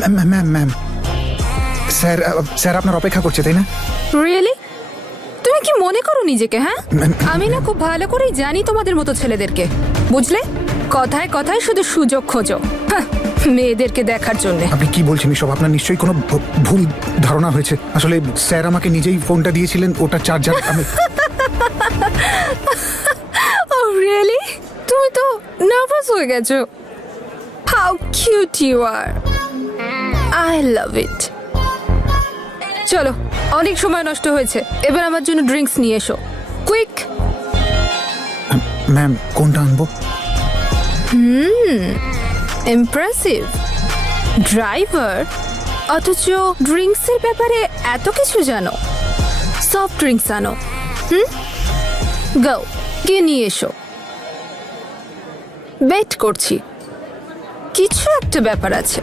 Ma'am ma'am, sir sir আপনার অপেক্ষা করছে, তাই না? রিয়েলি? তুমি কি মনে করো নিজেকে? হ্যাঁ, আমি না খুব ভালো করেই জানি তোমাদের মতো ছেলেদেরকে, বুঝলে? কথায় কথায় শুধু সুযোগ খোঁজো মেয়েদেরকে দেখার জন্য। আপনি কি বলছেন এসব? আপনার নিশ্চয়ই কোনো ভুল ধারণা হয়েছে। আসলে স্যার আমাকে নিজেই ফোনটা দিয়েছিলেন, ওটা চার্জার আমি। Oh really? তুমি তো নার্ভাস হয়ে গেছো। How cute you are, I love it. চলো, অনেক সময় নষ্ট হয়েছে, এবার আমার জন্য ড্রিঙ্কস নিয়ে এসো, কুইক। ম্যাম কোনটা আনবো? ইমপ্রেসিভ ড্রাইভার, অথচ ড্রিঙ্কসের ব্যাপারে এত কিছু জানো। সফট ড্রিঙ্কস আনো। গাও, গিয়ে নিয়ে এসো। ওয়েট করছি, কিছু একটা ব্যাপার আছে।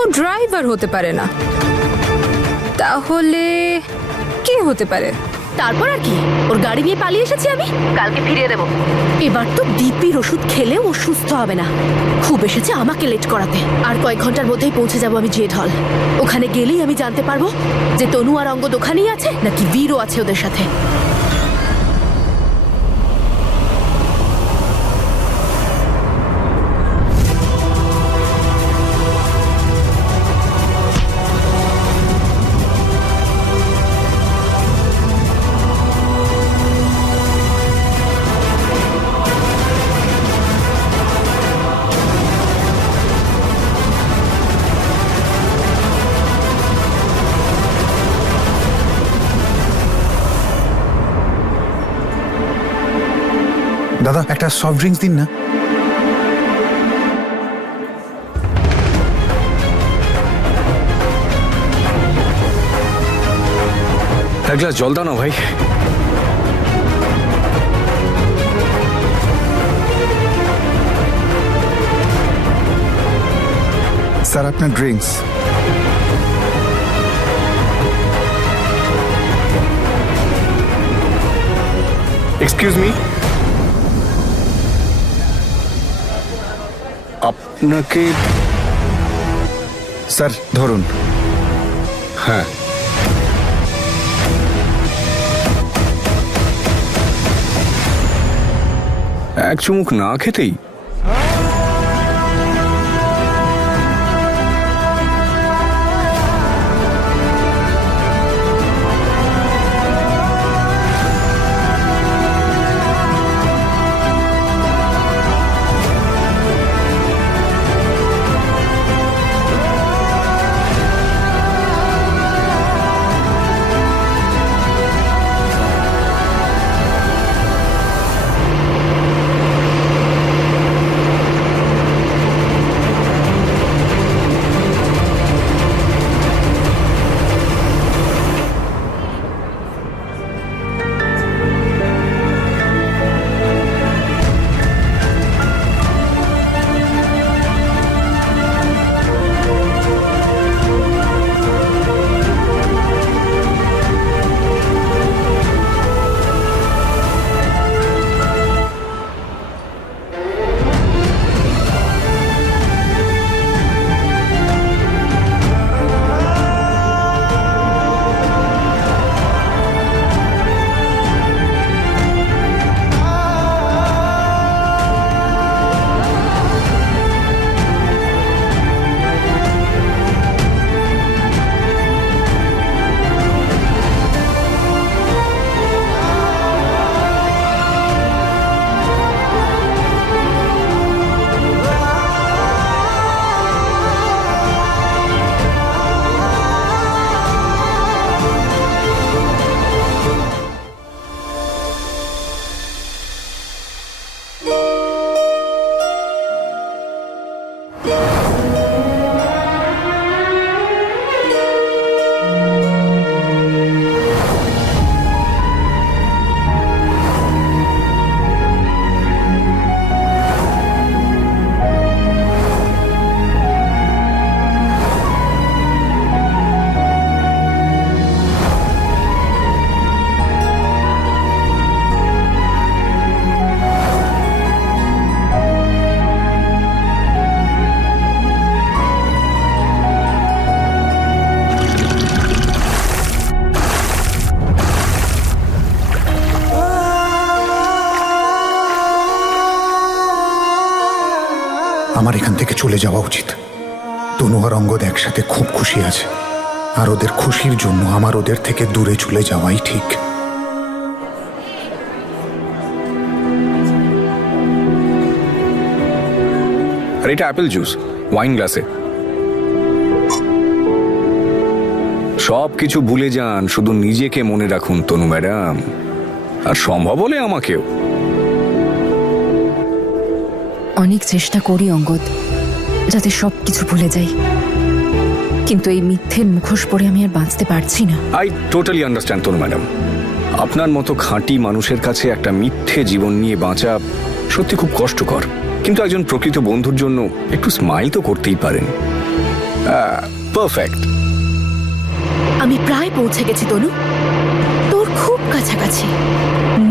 ও ড্রাইভার হতে পারে না, তাহলে কে হতে পারে? তারপর আর কি, ওর গাড়ি নিয়ে পালিয়ে এসেছি আমি, কালকে ফিরিয়ে দেবো। এবার তো দিব্যির ওষুধ খেলে ও সুস্থ হবে না, খুব এসেছে আমাকে লেট করাতে। আর কয়েক ঘন্টার মধ্যেই পৌঁছে যাবো আমি জেড হল। ওখানে গেলেই আমি জানতে পারবো যে তনু আর অঙ্গদ ওখানেই আছে নাকি বীরও আছে ওদের সাথে। দাদা একটা সফট ড্রিঙ্কস দিন না। এক গ্লাস জল দাও না ভাই। স্যার আপনার ড্রিঙ্কস। এক্সকিউজ মি, আপনাকে? স্যার ধরুন। হ্যাঁ, এক চুমুক না খেতেই? আমার এখান থেকে চলে যাওয়া উচিত। তনু আর অঙ্গদ একসাথে খুব খুশি আছে, আর ওদের খুশির জন্য আমার ওদের থেকে দূরে চলে যাওয়াই ঠিক। আর এটা অ্যাপেল জুস, ওয়াইন গ্লাসে। সব কিছু ভুলে যান, শুধু নিজেকে মনে রাখুন তনু ম্যাডাম, আর সম্ভব হলে আমাকেও। অনেক চেষ্টা করি অঙ্গদ, যাতে সব কিছু ভুলে যাই, কিন্তু এই মিথ্যের মুখোশ পরে আমি আর বাঁচতে পারছি না। I totally understand Tanu madam. আপনার মতো খাঁটি মানুষের কাছে একটা মিথ্যে জীবন নিয়ে বাঁচা সত্যি খুব কষ্টকর, কিন্তু একজন প্রকৃত বন্ধুর জন্য একটু স্মাইল তো করতেই পারেন। পারফেক্ট। আমি প্রায় পৌঁছে গেছি তনু, তোর খুব কাছাকাছি।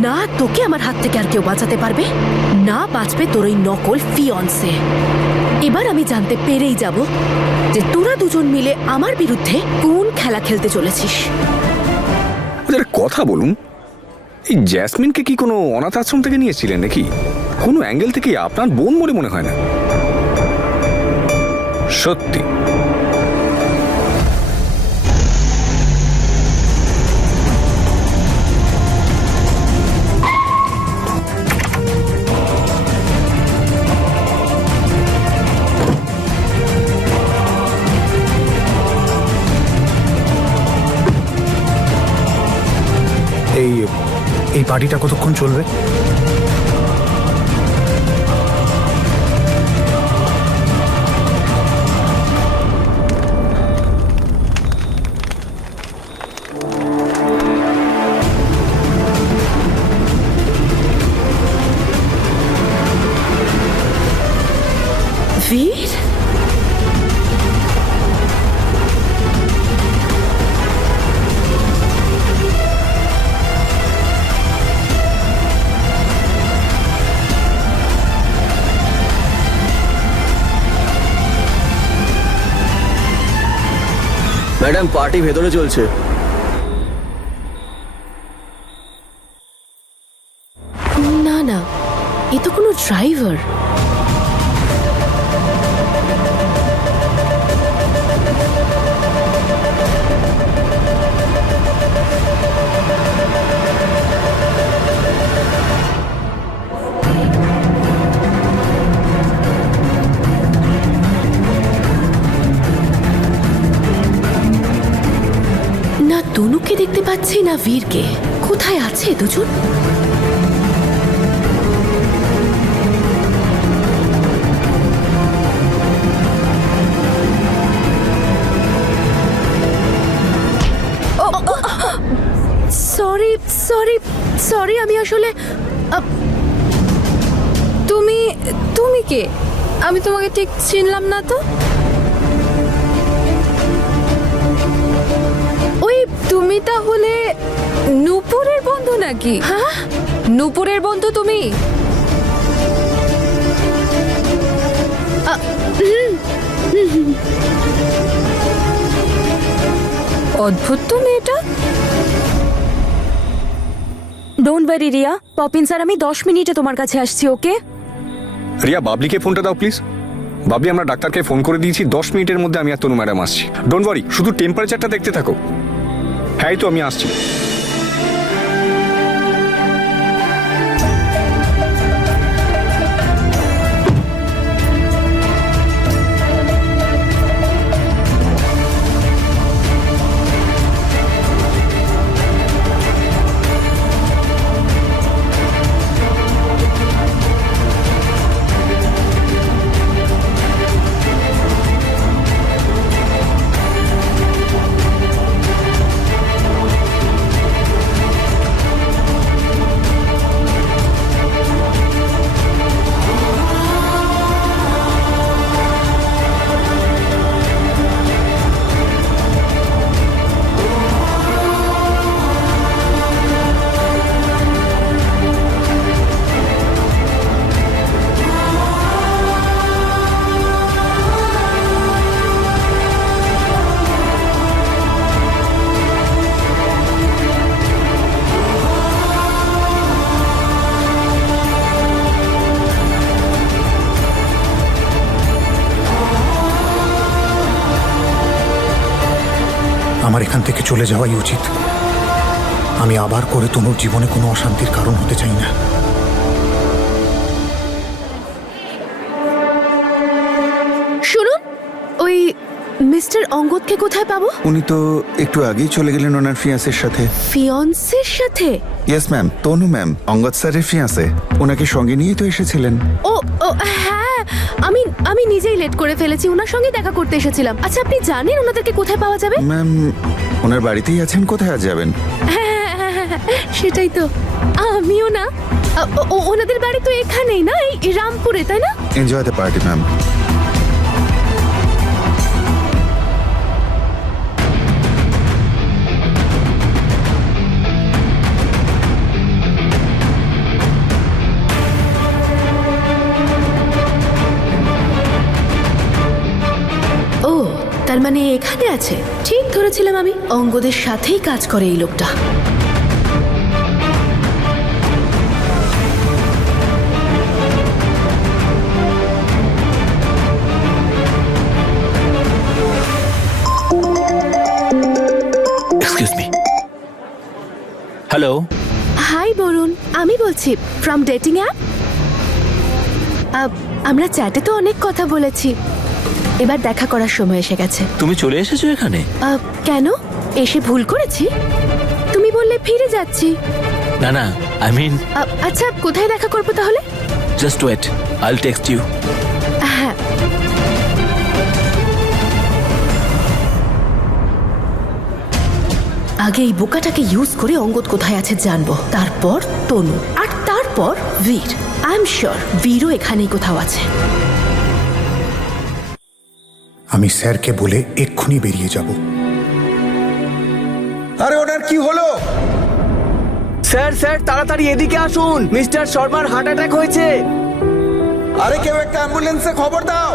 না তোকে আমার হাত থেকে আর কেউ বাঁচাতে পারবে, না বাঁচবে তোর ওই নকল ফিয়ন্সে। এবার আমি জানতে পেরেই যাব যে তোরা দুজন মিলে আমার বিরুদ্ধে কোন খেলা খেলতে চলেছিস। ওদের কথা বলুন, এই জ্যাসমিনকে কি কোনো অনাথ আশ্রম থেকে নিয়েছিলেন নাকি? কোনো অ্যাঙ্গেল থেকে আপনার বোন বলে মনে হয় না সত্যি। এই পার্টিটা কতক্ষণ চলবে? বীর, ম্যাডাম পার্টি ভেতরে চলছে। না না, এ তো কোনো ড্রাইভার। না তনুকে দেখতে পাচ্ছি না বীরকে। কোথায় আছে দুজন? সরি সরি সরি, আমি আসলে তুমি তুমি কে? আমি তোমাকে ঠিক চিনলাম না তো। ওই তুমি তাহলে নূপুরের বন্ধু নাকি? হ্যাঁ, নূপুরের বন্ধু তুমি? অদ্ভুত তো মেয়েটা। ডোন্ট ওয়ারি রিয়া, পপিন স্যার আমি 10 মিনিটে তোমার কাছে আসছি। ওকে রিয়া, বাবলিকে ফোনটা দাও প্লিজ। বাবলি, আমরা ডাক্তারকে ফোন করে দিয়েছি, 10 মিনিটের মধ্যে আমি আর তনু ম্যাডাম আসছি। ডোন্ট ওয়ারি, শুধু টেম্পারেচারটা দেখতে থাকো। হ্যাঁ, এই তো আমি আসছি। এখান থেকে চলে যাওয়াই উচিত। আমি আবার করে তনুর জীবনে কোনো অশান্তির কারণ হতে চাই না। শুনুন, ওই মিস্টার অঙ্গদকে কোথায় পাবো? উনি তো একটু আগেই চলে গেলেন ওনার ফিয়ান্সের সাথে। ফিয়ন্সের সাথে? ইয়েস ম্যাম, তনু ম্যাম, অঙ্গদ স্যারের ফিয়ান্সে। ওনাকে সঙ্গে নিয়েই তো এসেছিলেন। ও ও হ্যাঁ, আমি নিজেই লেট করে ফেলেছি, ওনার সঙ্গে দেখা করতে এসেছিলাম। আচ্ছা, আপনি জানেন ওনাদেরকে কোথায় পাওয়া যাবে? ম্যাম, ওনার বাড়িতেই আছেন, কোথায় আর যাবেন? হ্যাঁ, সেটাই তো। আমিও না। ওনাদের বাড়ি তো এখানেই না, এই রামপুরে, তাই না? Enjoy the party ma'am. ও, তার মানে এখানে আছে। ঠিক ধরেছিলাম আমি, অঙ্গদের সাথেই কাজ করে এই লোকটা। Excuse me. Hello, hi Varun, আমি বলছি ফ্রম ডেটিং অ্যাপ। আমরা চ্যাটে তো অনেক কথা বলেছি, এবার দেখা করার সময় এসে গেছে। তুমি চলে এসেছো এখানে? কেন, এসে ভুল করেছি? তুমি বললে ফিরে যাচ্ছি। না না, আই মিন আচ্ছা, কোথায় দেখা করবো তাহলে? Just wait, I will text you. হ্যাঁ, আগে এই বোকাটাকে ইউজ করে অঙ্গদ কোথায় আছে জানবো, তারপর তনু, আর তারপর বীর। আই এম শিওর বীরও এখানেই কোথাও আছে। আমি স্যারকে বলে এক্ষুনি বেরিয়ে যাব। আরে ওনার কি হলো? স্যার স্যার তাড়াতাড়ি এদিকে আসুন, মিস্টার শর্মার হার্ট অ্যাটাক হয়েছে। আরে কেউ একটা অ্যাম্বুলেন্সে খবর দাও।